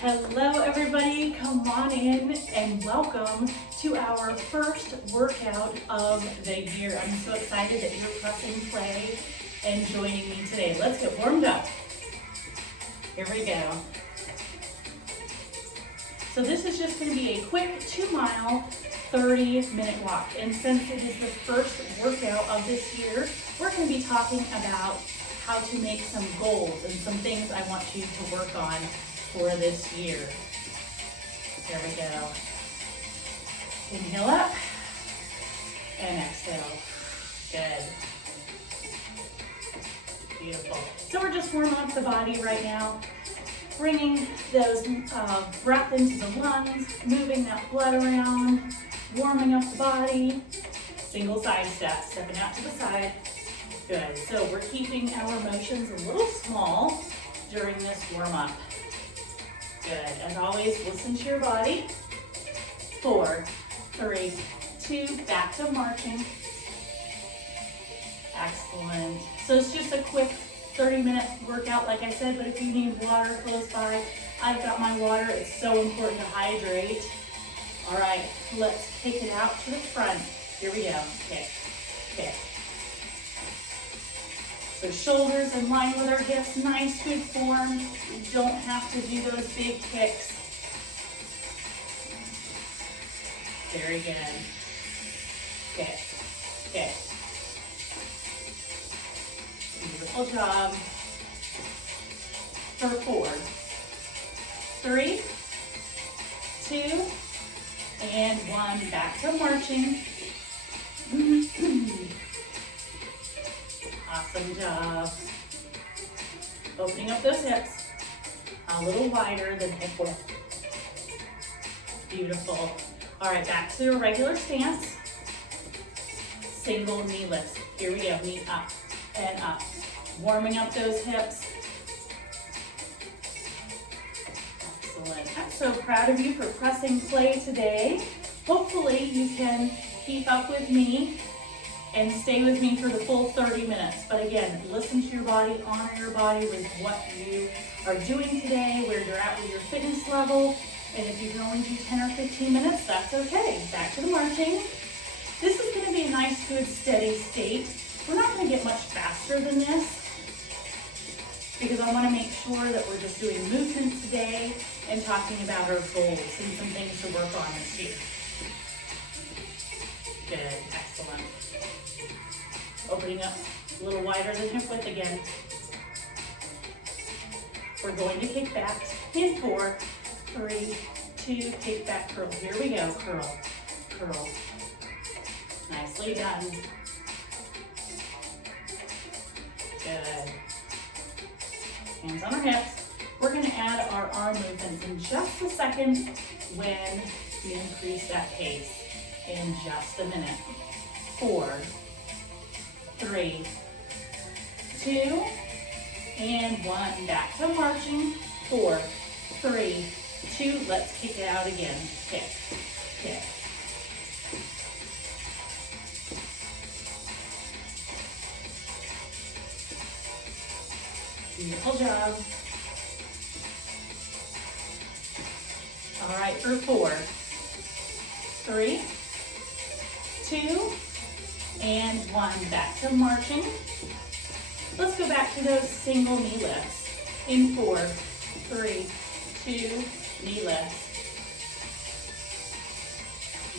Hello everybody, come on in and welcome to our first workout of the year. I'm so excited that you're pressing play and joining me today. Let's get warmed up. Here we go. So this is just going to be a quick 2-mile, 30-minute walk. And since it is the first workout of this year, we're going to be talking about how to make some goals and some things I want you to work on for this year. There we go. Inhale up and exhale. Good. Beautiful. So we're just warming up the body right now, bringing those breath into the lungs, moving that blood around, warming up the body. Single side step, stepping out to the side. Good. So we're keeping our motions a little small during this warm up. Good. As always, listen to your body. 4, 3, 2, back to marching. Excellent. So it's just a quick 30-minute workout, like I said, but if you need water close by, I've got my water. It's so important to hydrate. All right, let's kick it out to the front. Here we go. Kick, kick. So shoulders in line with our hips, nice, good form. You don't have to do those big kicks. Very good. Kick, kick. Beautiful job. For 4, 3, 2, and 1. Back to marching. Awesome job. Opening up those hips a little wider than hip width. Beautiful. All right, back to a regular stance. Single knee lifts. Here we go, knee up and up. Warming up those hips. Excellent. I'm so proud of you for pressing play today. Hopefully you can keep up with me and stay with me for the full 30 minutes. But again, listen to your body, honor your body with what you are doing today, where you're at with your fitness level. And if you can only do 10 or 15 minutes, that's okay. Back to the marching. This is going to be a nice, good, steady state. We're not going to get much faster than this because I want to make sure that we're just doing movement today and talking about our goals and some things to work on this year. Good, excellent. Opening up a little wider than hip width again. We're going to kick back in 4, 3, 2, kick back, curl. Here we go, curl, curl. Nicely done. Good. Hands on our hips. We're going to add our arm movements in just a second when we increase that pace in just a minute. 4, 3, 2, and 1. Back to marching. 4, 3, 2. Let's kick it out again. Kick, kick. Beautiful job. All right, for 4, 3, 2, and 1. Back to marching. Let's go back to those single knee lifts. In 4, 3, 2, knee lifts.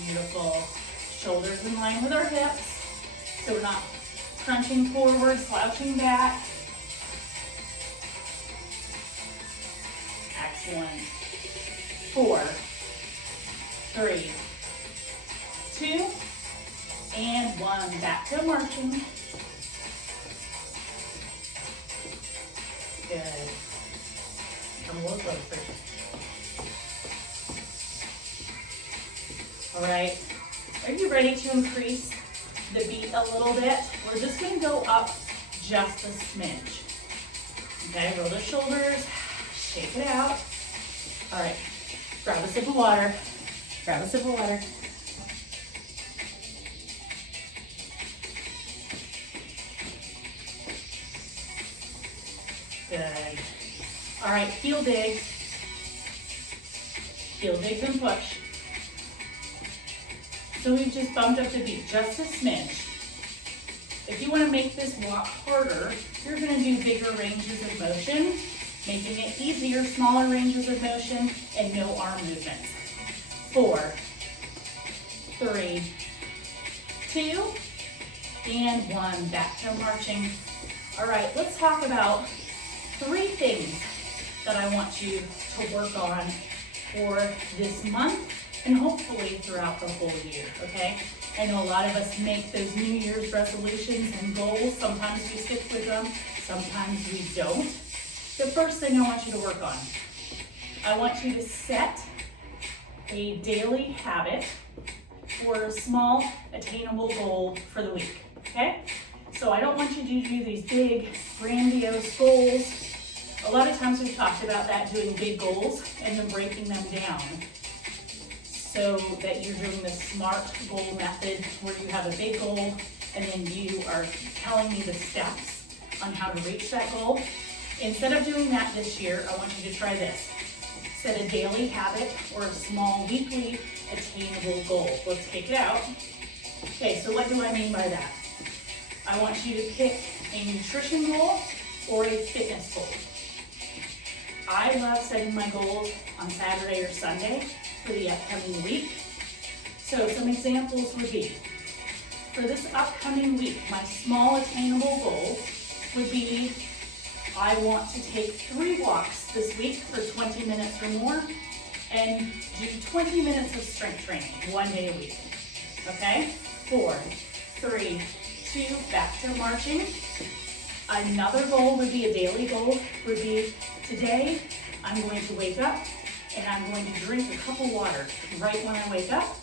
Beautiful. Shoulders in line with our hips. So we're not crunching forward, slouching back. Excellent. 4, 3, 2, and 1. Back to marching. Good. Come a little closer. All right. Are you ready to increase the beat a little bit? We're just going to go up just a smidge. Okay, roll the shoulders, shake it out. All right, grab a sip of water. Grab a sip of water. Good. All right, heel digs. heel digs and push. So we've just bumped up the beat just a smidge. If you want to make this walk harder, you're going to do bigger ranges of motion, making it easier, smaller ranges of motion, and no arm movements. 4, 3, 2, and 1. Back to marching. All right, let's talk about 3 things that I want you to work on for this month and hopefully throughout the whole year, okay? I know a lot of us make those New Year's resolutions and goals. Sometimes we stick with them, sometimes we don't. The first thing I want you to work on, I want you to set a daily habit or a small attainable goal for the week, okay? So I don't want you to do these big, grandiose goals. A lot of times we've talked about that, doing big goals and then breaking them down so that you're doing the SMART goal method where you have a big goal and then you are telling me the steps on how to reach that goal. Instead of doing that this year, I want you to try this. Set a daily habit or a small weekly attainable goal. Let's kick it out. Okay, so what do I mean by that? I want you to pick a nutrition goal or a fitness goal. I love setting my goals on Saturday or Sunday for the upcoming week. So some examples would be, for this upcoming week, my small attainable goal would be, I want to take 3 walks this week for 20 minutes or more and do 20 minutes of strength training 1 day a week. Okay? 4, 3, 2, back to marching. Another goal would be, a daily goal would be, today I'm going to wake up and I'm going to drink a cup of water right when I wake up,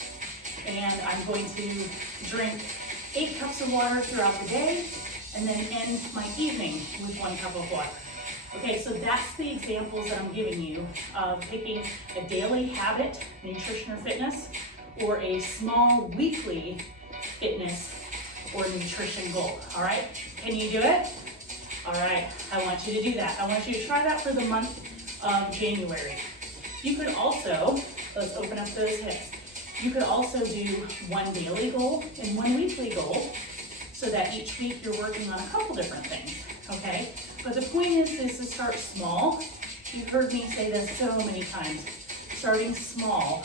and I'm going to drink 8 cups of water throughout the day and then end my evening with 1 cup of water. Okay, so that's the examples that I'm giving you of picking a daily habit, nutrition or fitness, or a small weekly fitness or nutrition goal. All right, can you do it? All right, I want you to do that. I want you to try that for the month of January. You could also, let's open up those hips. You could also do 1 daily goal and 1 weekly goal so that each week you're working on a couple different things, okay? But the point is to start small. You've heard me say this so many times. Starting small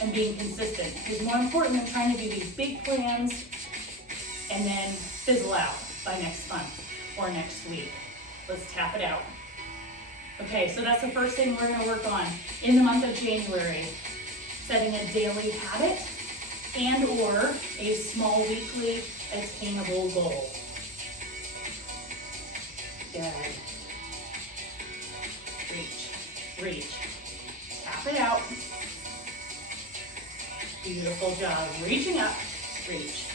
and being consistent is more important than trying to do these big plans and then fizzle out by next month or next week. Let's tap it out. Okay, so that's the first thing we're gonna work on in the month of January. Setting a daily habit and or a small weekly attainable goal. Good. Reach, reach. Tap it out. Beautiful job. Reaching up, reach,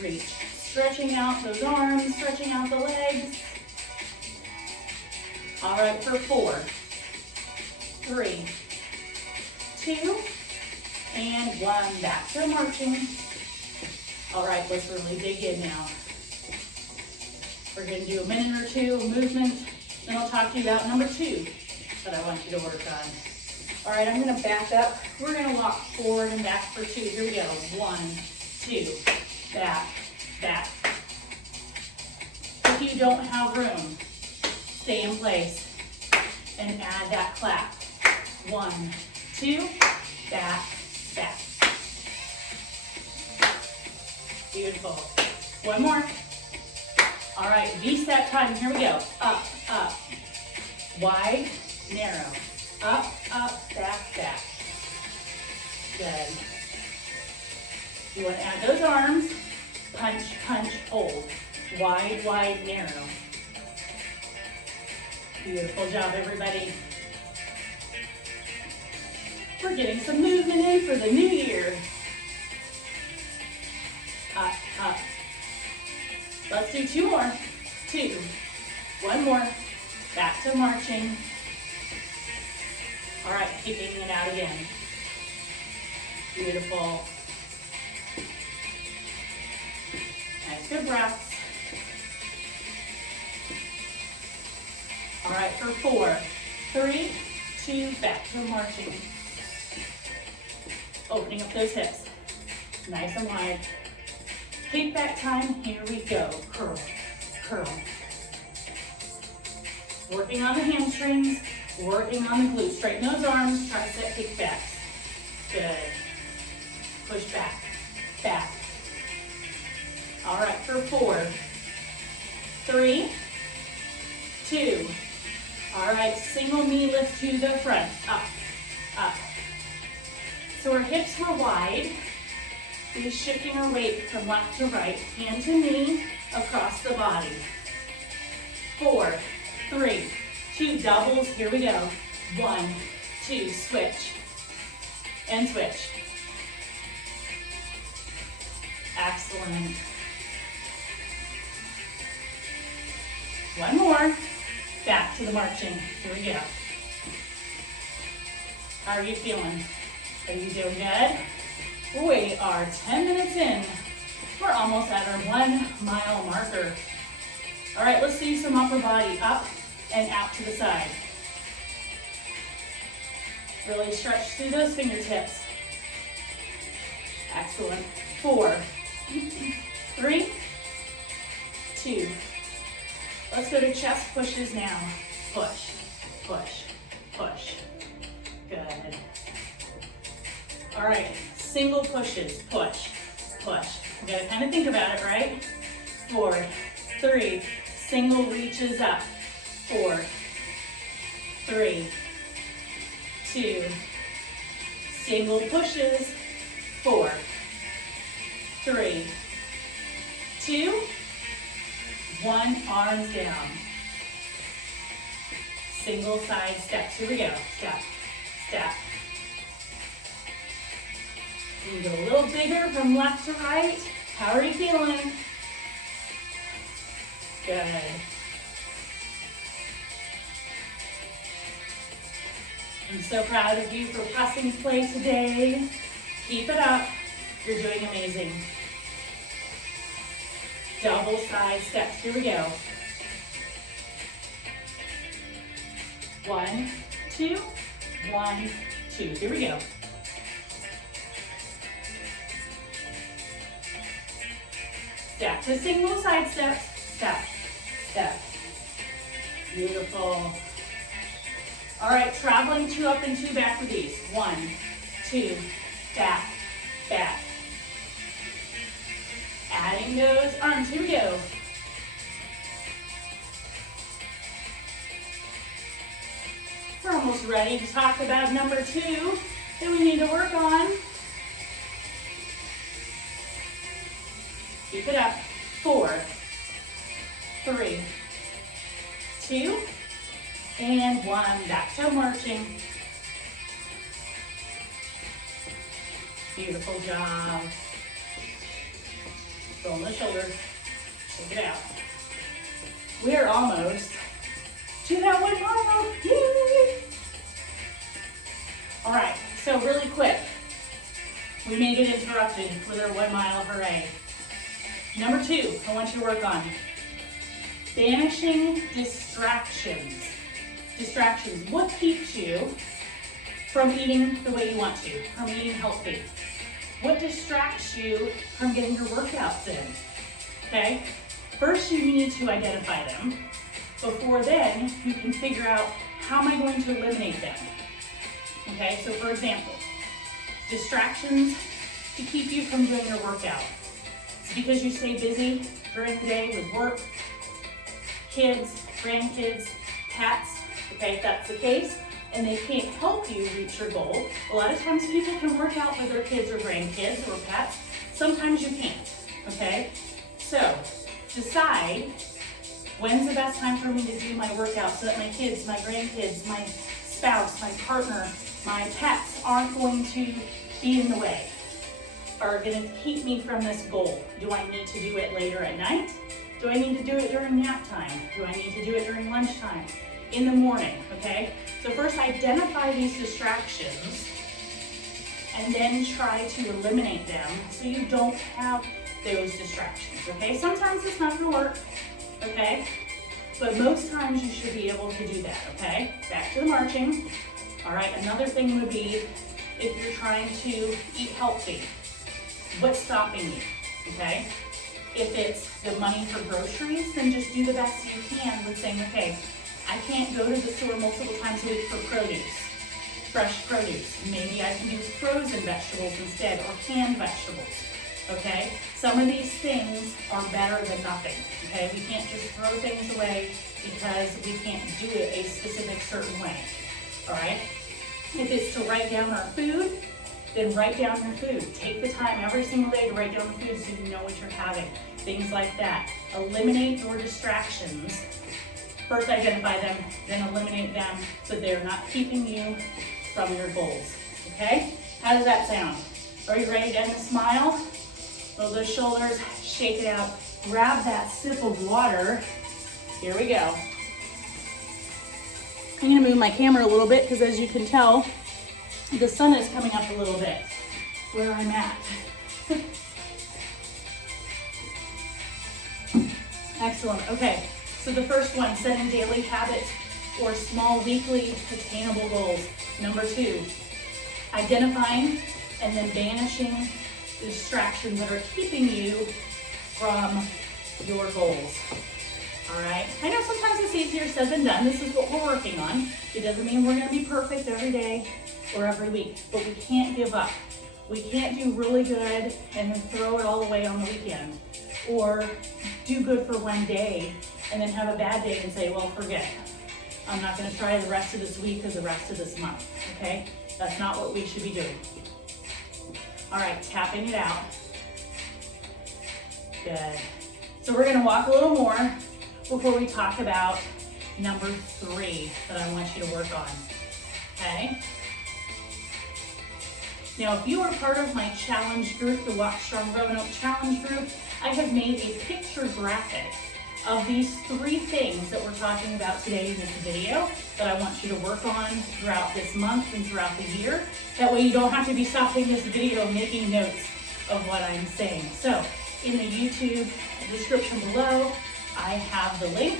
reach. Stretching out those arms, stretching out the legs. All right, for 4, 3, 2, and 1. Back to marching. All right, let's really dig in now. We're going to do a minute or 2 of movement, then I'll talk to you about number 2 that I want you to work on. All right, I'm going to back up. We're going to walk forward and back for 2. Here we go. 1, 2, back, back. If you don't have room, stay in place and add that clap. 1, 2, back, back. Beautiful. 1 more. All right, V-step time. Here we go. Up, up. Wide, narrow. Up, up, back, back. Good. You want to add those arms. Punch, punch, hold. Wide, wide, narrow. Beautiful job, everybody. We're getting some movement in for the new year. Up, up. Let's do 2 more. 2. 1 more. Back to marching. All right, kicking it out again. Beautiful. Nice, good breaths. All right, for 4, 3, 2, back to marching. Opening up those hips. Nice and wide. Kickback time, here we go. Curl, curl. Working on the hamstrings, working on the glutes. Straighten those arms, tricep kickbacks. Good. Push back, back. All right, for 4, 3, 2. All right, single knee lift to the front, up, up. So our hips were wide. We're shifting our weight from left to right, hand to knee, across the body. 4, 3, 2, doubles, here we go. 1, 2, switch, and switch. Excellent. One more. Back to the marching. Here we go. How are you feeling? Are you doing good? We are 10 minutes in. We're almost at our 1 mile marker. All right, let's see some upper body up and out to the side. Really stretch through those fingertips. Excellent. 4, 3, 2. Let's go to chest pushes now. Push, push, push. Good. All right, single pushes. Push, push. You gotta kind of think about it, right? 4, 3. Single reaches up. 4, 3, 2. Single pushes. 4, 3, 2. 1, arms down. Single side steps. Here we go. Step, step. You can go a little bigger from left to right. How are you feeling? Good. I'm so proud of you for pressing play today. Keep it up. You're doing amazing. Double side steps. Here we go. 1, 2, 1, 2. Here we go. Step to single side steps. Step, step. Beautiful. All right, traveling 2 up and 2 back with these. 1, 2, back, back. Adding those arms. Here we go. We're almost ready to talk about number 2 that we need to work on. Keep it up. 4, 3, 2, and 1. Back to marching. Beautiful job. Roll the shoulders. Shake it out. We are almost to that 1 mile. Yay! All right, so really quick, we may get interrupted with our 1 mile hooray. Number 2, I want you to work on banishing distractions. Distractions. What keeps you from eating the way you want to, from eating healthy? What distracts you from getting your workouts in? Okay? First, you need to identify them. Before then, you can figure out how am I going to eliminate them. Okay? So for example, distractions to keep you from doing your workout. It's because you stay busy during the day with work, kids, grandkids, pets. Okay, if that's the case, and they can't help you reach your goal. A lot of times people can work out with their kids or grandkids or pets. Sometimes you can't, okay? So decide when's the best time for me to do my workout so that my kids, my grandkids, my spouse, my partner, my pets aren't going to be in the way, are going to keep me from this goal. Do I need to do it later at night? Do I need to do it during nap time? Do I need to do it during lunchtime? In the morning, okay? So first identify these distractions and then try to eliminate them so you don't have those distractions, okay? Sometimes it's not gonna work, okay? But most times you should be able to do that, okay? Back to the marching. All right, another thing would be if you're trying to eat healthy. What's stopping you, okay? If it's the money for groceries, then just do the best you can with saying, okay, I can't go to the store multiple times a week for produce, fresh produce. Maybe I can use frozen vegetables instead, or canned vegetables, okay? Some of these things are better than nothing, okay? We can't just throw things away because we can't do it a specific certain way, all right? If it's to write down our food, then write down your food. Take the time every single day to write down the food so you know what you're having. Things like that. Eliminate your distractions. First identify them, then eliminate them so they're not keeping you from your goals, okay? How does that sound? Are you ready to end the smile? Roll those shoulders, shake it out. Grab that sip of water. Here we go. I'm gonna move my camera a little bit because as you can tell, the sun is coming up a little bit where I'm at. Excellent, okay. So the first one, setting daily habits or small weekly attainable goals. Number 2, identifying and then banishing distractions that are keeping you from your goals. All right, I know sometimes it's easier said than done. This is what we're working on. It doesn't mean we're gonna be perfect every day or every week, but we can't give up. We can't do really good and then throw it all away on the weekend, or do good for one day and then have a bad day and say, well, forget. I'm not gonna try the rest of this week or the rest of this month, okay? That's not what we should be doing. All right, tapping it out. Good. So we're gonna walk a little more before we talk about number 3 that I want you to work on, okay? Now, if you are part of my challenge group, the Walk Strong Roanoke challenge group, I have made a picture graphic of these 3 things that we're talking about today in this video that I want you to work on throughout this month and throughout the year. That way you don't have to be stopping this video and making notes of what I'm saying. So, in the YouTube description below, I have the link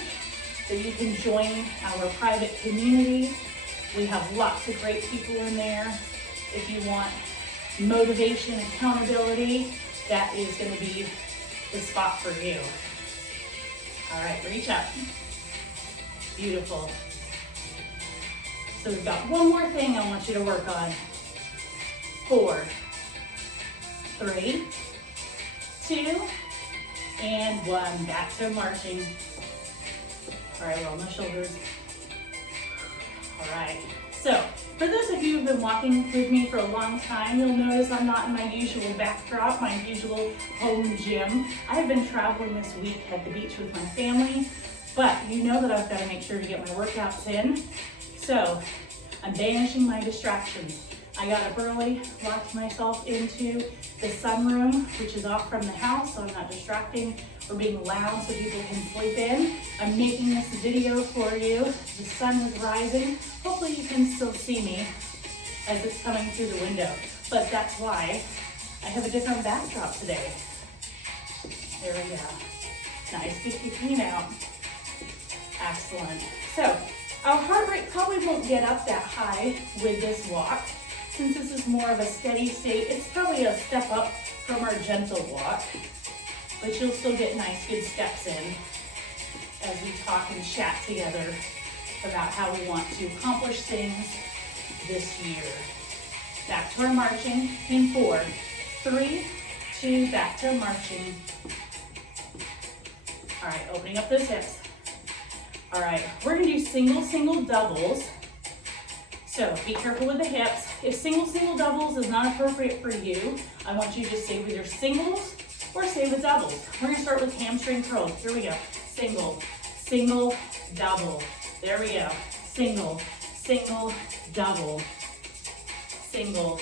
that you can join our private community. We have lots of great people in there. If you want motivation, accountability, that is going to be the spot for you. All right, reach up. Beautiful. So we've got one more thing I want you to work on. 4, 3, 2, and 1. Back to marching. All right, roll my shoulders. All right, so for those of you who've been walking with me for a long time, you'll notice I'm not in my usual backdrop, my usual home gym. I have been traveling this week at the beach with my family, but you know that I've got to make sure to get my workouts in. So I'm banishing my distractions. I got up early, locked myself into the sunroom, which is off from the house, so I'm not distracting or being loud so people can sleep in. I'm making this video for you. The sun is rising. Hopefully you can still see me as it's coming through the window, but that's why I have a different backdrop today. There we go. Nice to clean out. Excellent. So our heart rate probably won't get up that high with this walk. Since this is more of a steady state, it's probably a step up from our gentle walk, but you'll still get nice, good steps in as we talk and chat together about how we want to accomplish things this year. Back to our marching in 4, 3, 2, back to marching. All right, opening up those hips. All right, we're gonna do single, doubles. So be careful with the hips. If single, doubles is not appropriate for you, I want you to stay with your singles or stay with doubles. We're gonna start with hamstring curls. Here we go. Single, double. There we go. Single, double. Single,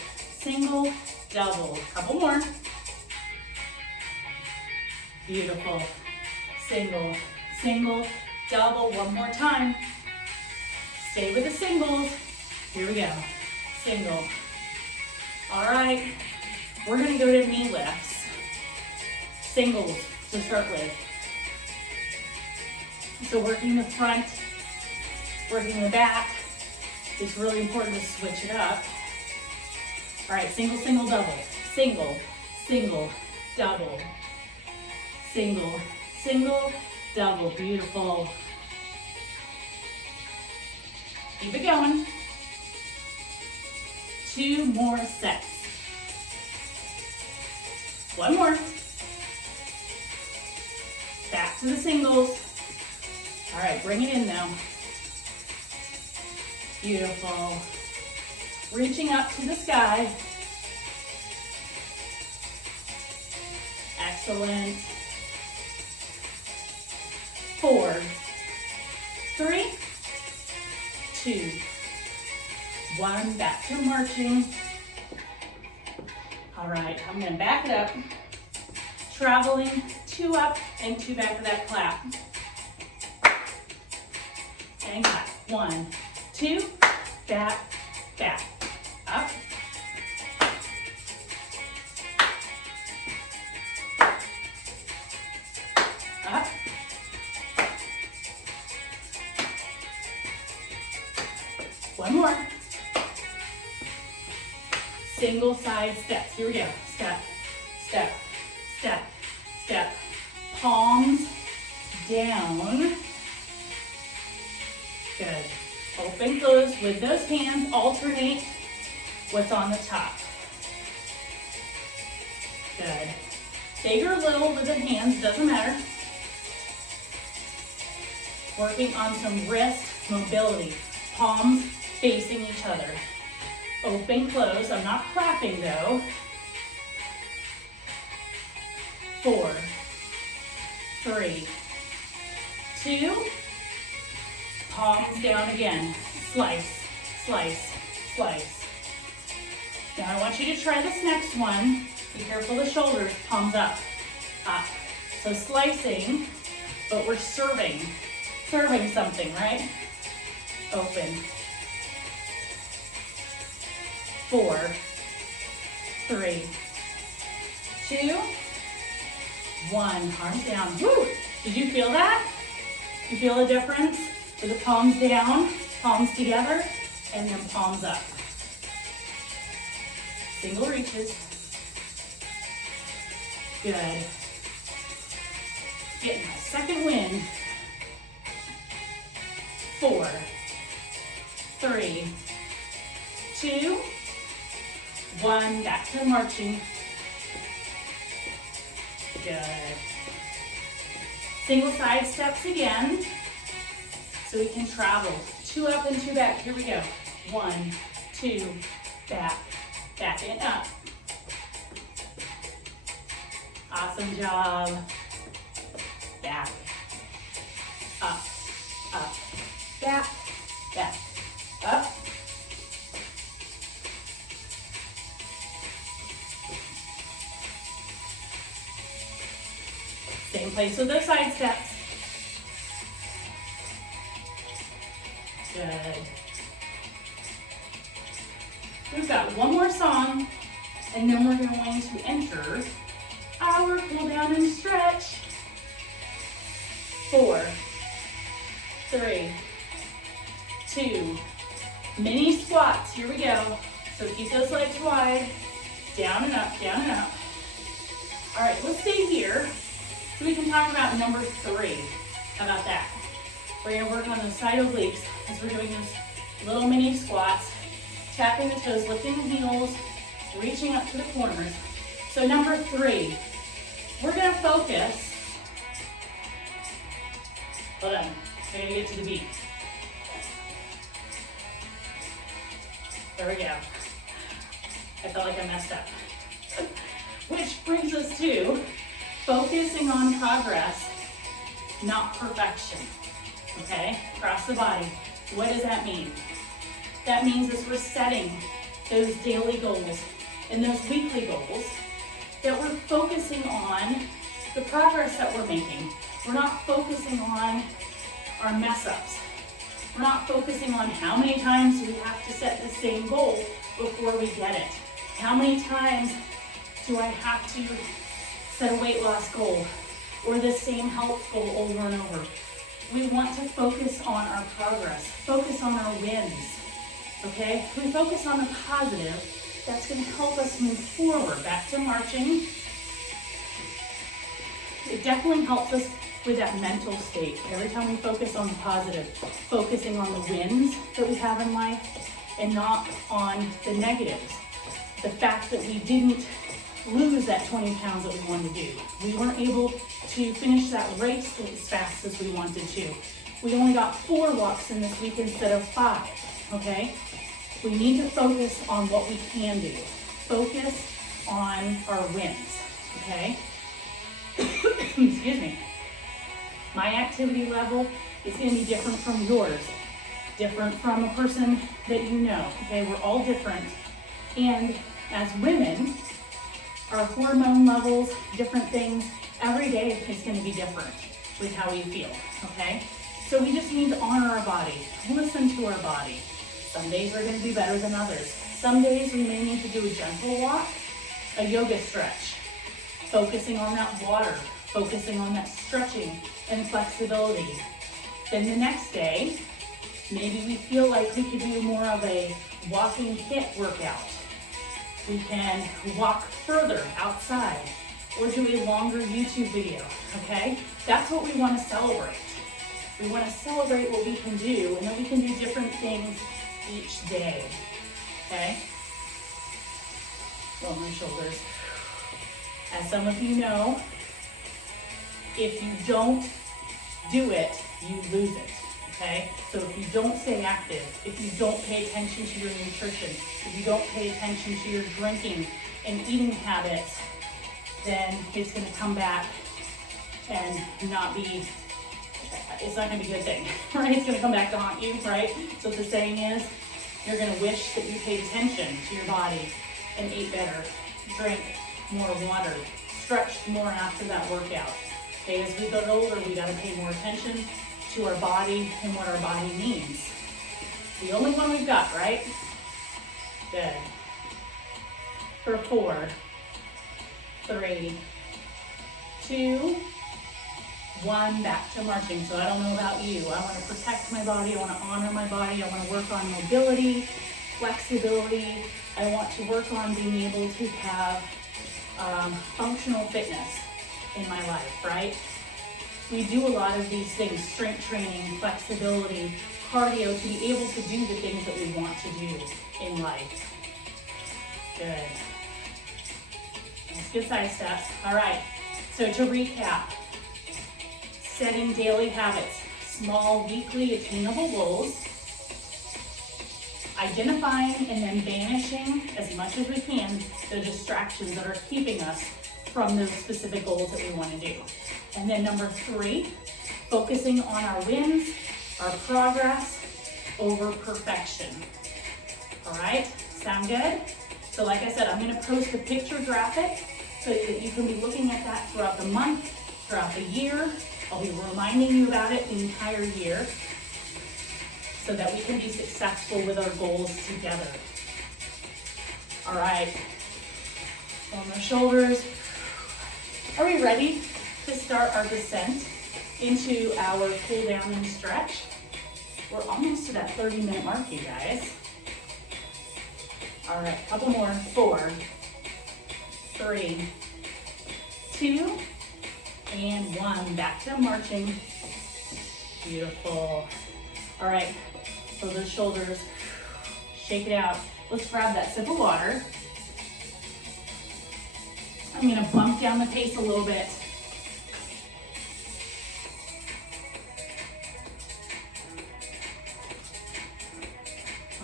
double. Couple more. Beautiful. Single, double. One more time. Stay with the singles. Here we go. Single. All right. We're gonna go to knee lifts. Singles to start with. So working the front, working the back. It's really important to switch it up. All right, single, single, double. Single, single, double. Single, single, double. Beautiful. Keep it going. 2 more sets. 1 more. Back to the singles. All right, bring it in now. Beautiful. Reaching up to the sky. Excellent. 4, 3, 2, 1. Back to marching. All right, I'm going to back it up. Traveling 2 up and 2 back to that clap. And clap. 1, 2, back, back, up. Up. One more. Single side steps. Here we go. Step, step, step, step. Palms down. Good. Open, close with those hands. Alternate what's on the top. Good. Big or little with the hands, doesn't matter. Working on some wrist mobility. Palms facing each other. Open, close. I'm not clapping though. 4, 3, 2. Palms down again. Slice, slice, slice. Now I want you to try this next one. Be careful of the shoulders. Palms up, up. So slicing, but we're serving something, right? Open. 4, 3, 2, 1. Arms down. Woo! Did you feel that? You feel a difference? With the palms down, palms together, and then palms up. Single reaches. Good. Getting my second wind. 4, 3, 2, 1. Back to marching. Good. Single side steps again. So we can travel. 2 up and 2 back. Here we go. 1, 2, back, back and up. Awesome job. Back, up, up, back, back, up. Same place with those side steps. Good. We've got one more song, and then we're going to enter our cool down and stretch. 4, 3, 2, mini squats. Here we go. So keep those legs wide. Down and up, down and up. All right, let's stay here so we can talk about number 3. How about that? We're going to work on those side obliques as we're doing those little mini squats, tapping the toes, lifting the heels, reaching up to the corners. So number 3, we're going to focus. Hold on, we're going to get to the beat. There we go. I felt like I messed up. Which brings us to focusing on progress, not perfection. Okay, across the body. What does that mean? That means as we're setting those daily goals and those weekly goals, that we're focusing on the progress that we're making. We're not focusing on our mess ups. We're not focusing on how many times do we have to set the same goal before we get it. How many times do I have to set a weight loss goal or the same health goal over and over? We want to focus on our progress, focus on our wins, okay? We focus on the positive That's going to help us move forward, back to marching. It definitely helps us with that mental state. Every time we focus on the positive, focusing on the wins that we have in life and not on the negatives. The fact that we didn't lose that 20 pounds that we wanted to do. We weren't able to finish that race as fast as we wanted to. We only got 4 walks in this week instead of 5, okay? We need to focus on what we can do. Focus on our wins, okay? Excuse me. My activity level is going to be different from yours, different from a person that you know, okay? We're all different. And as women, our hormone levels, different things, every day is going to be different with how we feel, okay? So we just need to honor our body, listen to our body. Some days are going to be better than others. Some days we may need to do a gentle walk, a yoga stretch, focusing on that water, focusing on that stretching and flexibility. Then the next day, maybe we feel like we could do more of a walking HIIT workout. We can walk further outside or do a longer YouTube video, okay? That's what we want to celebrate. We want to celebrate what we can do, and then we can do different things each day, okay? Roll my shoulders. As some of you know, if you don't do it, you lose it, okay? So if you don't stay active, if you don't pay attention to your nutrition, if you don't pay attention to your drinking and eating habits, then it's going to come back and not be, it's not going to be a good thing, right? It's going to come back to haunt you, right? So what the saying is, you're going to wish that you paid attention to your body and ate better, drank more water, stretched more after that workout. Okay, as we get older, we got to pay more attention to our body and what our body needs. It's the only one we've got, right? Good. For 4, 3, 2, 1, back to marching. So I don't know about you. I want to protect my body. I want to honor my body. I want to work on mobility, flexibility. I want to work on being able to have functional fitness in my life, right? We do a lot of these things, strength training, flexibility, cardio, to be able to do the things that we want to do in life. Good. That's good side steps. All right, so to recap, setting daily habits, small, weekly, attainable goals, identifying and then banishing as much as we can the distractions that are keeping us from those specific goals that we want to do. And then number 3, focusing on our wins, our progress over perfection. All right, sound good? So like I said, I'm going to post a picture graphic so that you can be looking at that throughout the month, throughout the year. I'll be reminding you about it the entire year so that we can be successful with our goals together. All right, on the shoulders. Are we ready to start our descent into our cool down and stretch? We're almost to that 30-minute mark, you guys. All right, couple more. 4, 3, 2, and 1. Back to marching. Beautiful. All right, so those shoulders, shake it out. Let's grab that sip of water. I'm gonna bump down the pace a little bit.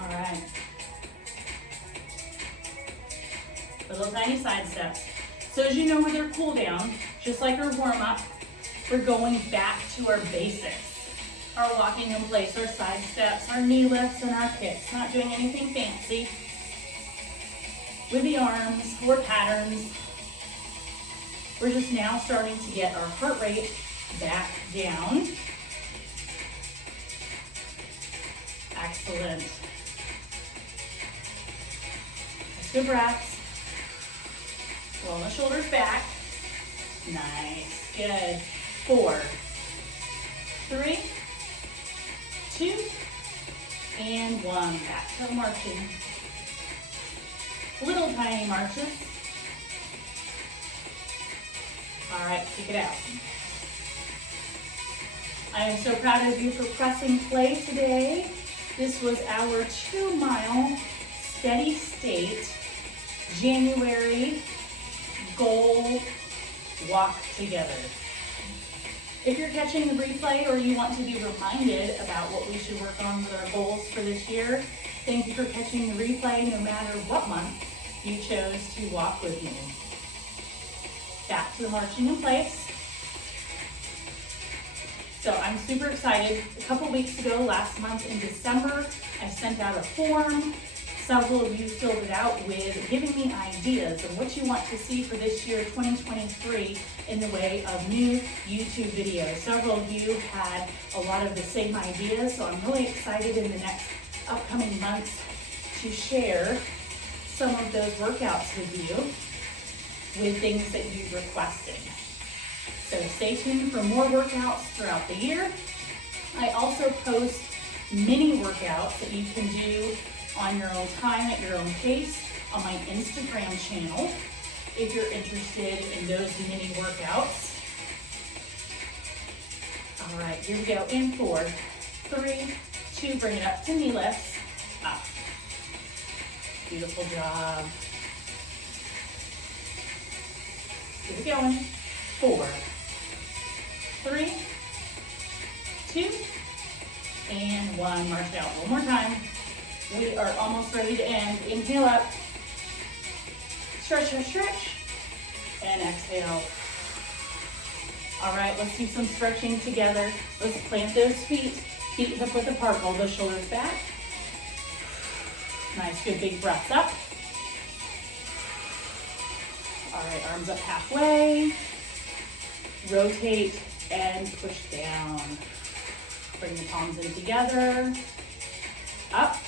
All right. Little tiny side steps. So as you know with our cool down, just like our warm up, we're going back to our basics. Our walking in place, our side steps, our knee lifts, and our kicks. Not doing anything fancy with the arms or patterns. We're just now starting to get our heart rate back down. Excellent. Just good breaths. Roll the shoulders back. Nice, good. 4, 3, 2, and 1. Back to marching. A little little tiny marches. All right, kick it out. I am so proud of you for pressing play today. This was our 2-mile steady state January goal walk together. If you're catching the replay or you want to be reminded about what we should work on with our goals for this year, thank you for catching the replay no matter what month you chose to walk with me. Back to the marching in place. So I'm super excited. A couple weeks ago, last month in December, I sent out a form. Several of you filled it out with giving me ideas of what you want to see for this year, 2023, in the way of new YouTube videos. Several of you had a lot of the same ideas, so I'm really excited in the next upcoming months to share some of those workouts with you with things that you've requested. So stay tuned for more workouts throughout the year. I also post mini workouts that you can do on your own time, at your own pace, on my Instagram channel, if you're interested in those mini workouts. All right, here we go. In 4, 3, 2, bring it up to knee lifts. Up. Beautiful job. Keep it going. 4, 3, 2, and 1. March out one more time. We are almost ready to end. Inhale up. Stretch, stretch, stretch. And exhale. All right, let's do some stretching together. Let's plant those feet. Feet hip width apart. Roll those shoulders back. Nice, good big breaths up. All right, arms up halfway. Rotate and push down. Bring the palms in together. Up.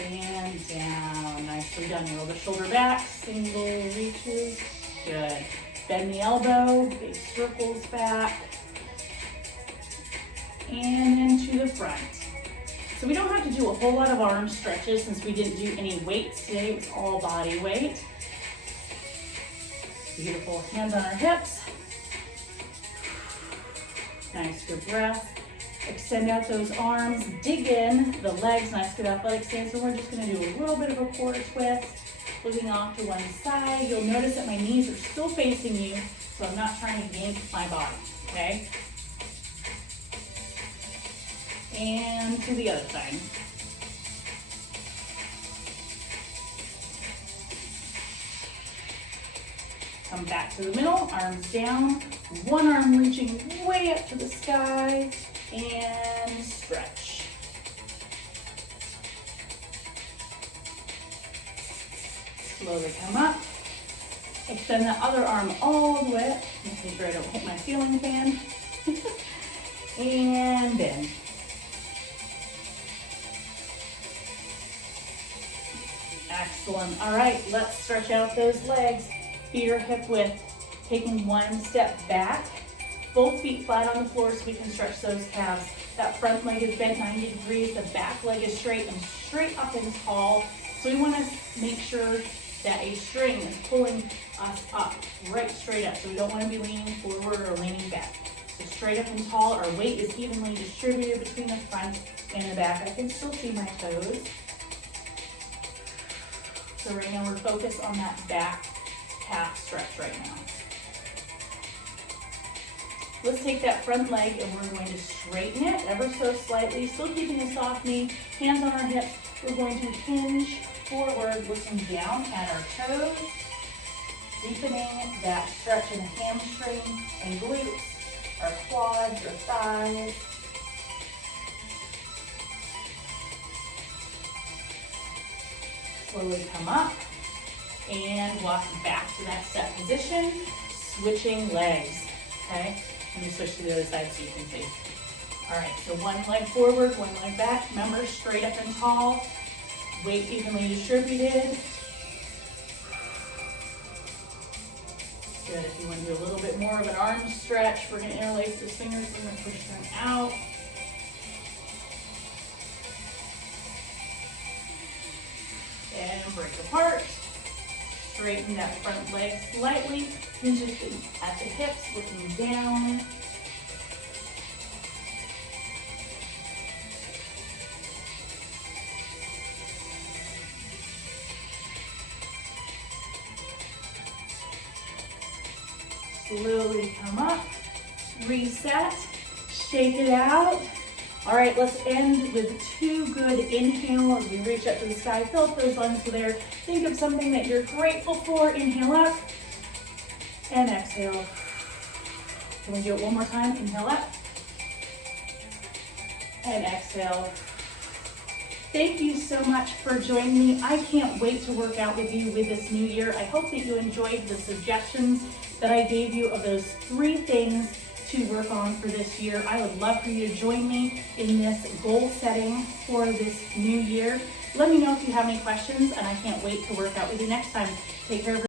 And down. Nicely done. Roll the shoulder back. Single reaches. Good. Bend the elbow. Big circles back. And then to the front. So we don't have to do a whole lot of arm stretches since we didn't do any weights today. It was all body weight. Beautiful. Hands on our hips. Nice, good breath. Extend out those arms. Dig in the legs. Nice, good athletic stance. So we're just going to do a little bit of a quarter twist. Looking off to one side. You'll notice that my knees are still facing you, so I'm not trying to yank my body, okay? And to the other side. Come back to the middle, arms down, one arm reaching way up to the sky, and stretch. Slowly come up. Extend the other arm all the way up. Making sure I don't hit my ceiling fan. And bend. Excellent. All right, let's stretch out those legs. Feet are hip width. Taking one step back. Both feet flat on the floor so we can stretch those calves. That front leg is bent 90 degrees. The back leg is straight and straight up and tall. So we want to make sure that a string is pulling us up, right straight up. So we don't want to be leaning forward or leaning back. So straight up and tall. Our weight is evenly distributed between the front and the back. I can still see my toes. So right now we're focused on that back calf stretch right now. Let's take that front leg and we're going to straighten it ever so slightly, still keeping a soft knee, hands on our hips. We're going to hinge forward, looking down at our toes, deepening that stretch in the hamstring and glutes, our quads, our thighs. Slowly come up and walk back to that set position, switching legs, okay? Let me switch to the other side so you can see. All right, so one leg forward, one leg back. Remember, straight up and tall, weight evenly distributed. Good, if you want to do a little bit more of an arm stretch, we're gonna interlace those fingers, we're gonna push them out. and break apart. Straighten that front leg slightly, hinge it at the hips, looking down. Slowly come up, reset, shake it out. All right, let's end with 2 good inhales as we reach up to the sky. Fill up those lungs with air. Think of something that you're grateful for. Inhale up and exhale. Can we do it one more time? Inhale up and exhale. Thank you so much for joining me. I can't wait to work out with you with this new year. I hope that you enjoyed the suggestions that I gave you of those 3 things to work on for this year. I would love for you to join me in this goal setting for this new year. Let me know if you have any questions, and I can't wait to work out with you next time. Take care, everybody.